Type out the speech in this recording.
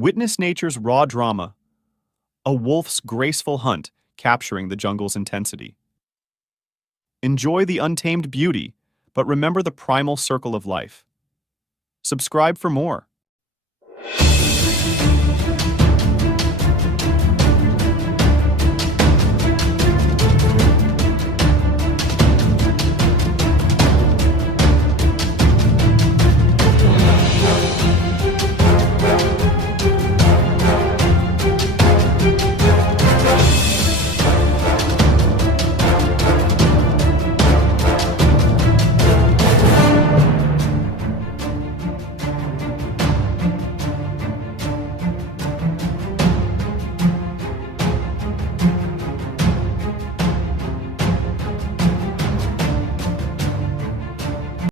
Witness nature's raw drama, a wolf's graceful hunt capturing the jungle's intensity. Enjoy the untamed beauty, but remember the primal circle of life. Subscribe for more.